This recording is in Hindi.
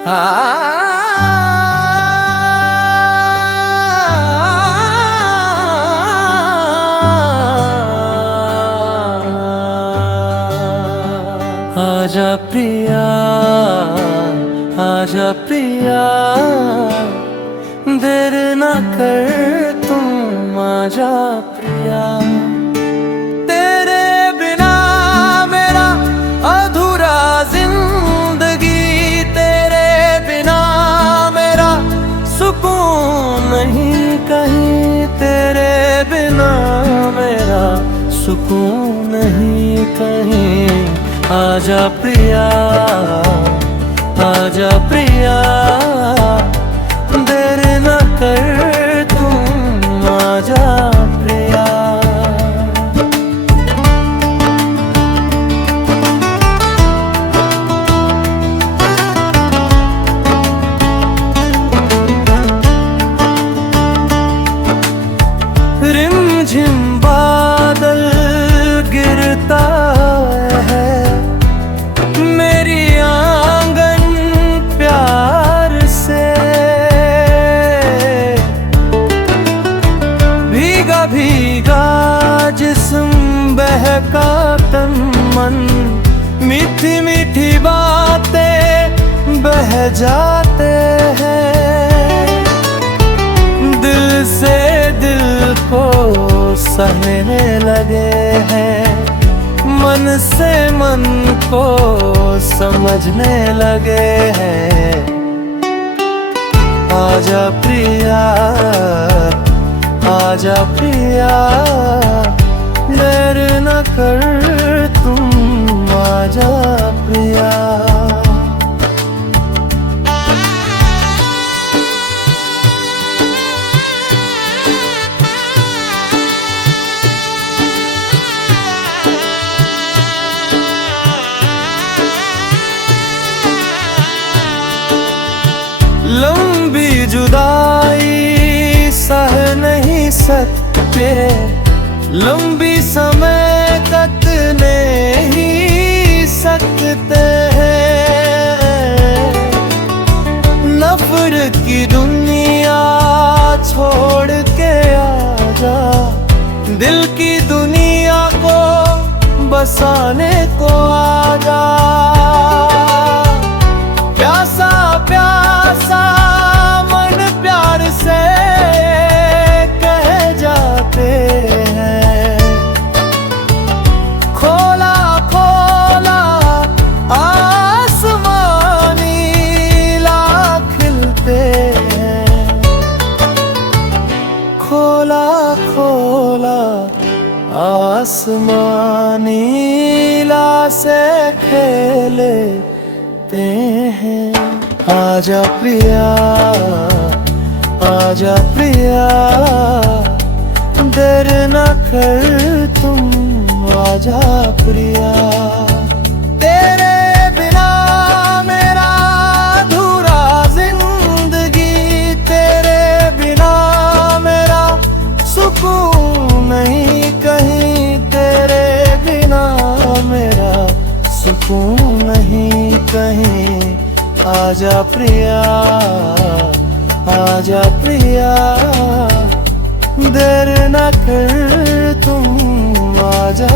आजा प्रिया, आजा प्रिया, देर ना कर तुम आजा प्रिया। तेरे बिना मेरा अधूरा जिंदगी, तेरे बिना मेरा सुकून नहीं कहीं, तेरे बिना मेरा सुकून नहीं कहीं। आजा प्रिया, आजा प्रिया, देर न कर तुम आजा प्रिया। रिमझिम बादल गिरता है मेरी आंगन प्यार से, भीगा भीगा जिस्म बहका तन मन, मीठी मीठी बातें बह जाते हैं, दिल से दिल को सहने लगे हैं, मन से मन को समझने लगे हैं। आजा प्रिया, आजा प्रिया, देर न कर तुम आजा प्रिया। लंबी जुदाई सह नहीं सकते, लंबी समय कटने ही सकते हैं। नफरत की दुनिया छोड़ के आजा, दिल की दुनिया को बसाने को आजा। प्यासा प्यासा मन प्यार से कह जाते हैं, खोला खोला आसमां नीला खिलते हैं, खोला खोला आसमां नीला से खेले हैं। आजा प्रिया, आजा प्रिया, देर न कर तुम आजा प्रिया। तेरे बिना मेरा अधूरा जिंदगी, तेरे बिना मेरा सुकून नहीं कहीं, तेरे बिना मेरा सुकून नहीं कहीं। आजा प्रिया, आजा प्रिया, देर न कर तुम आजा।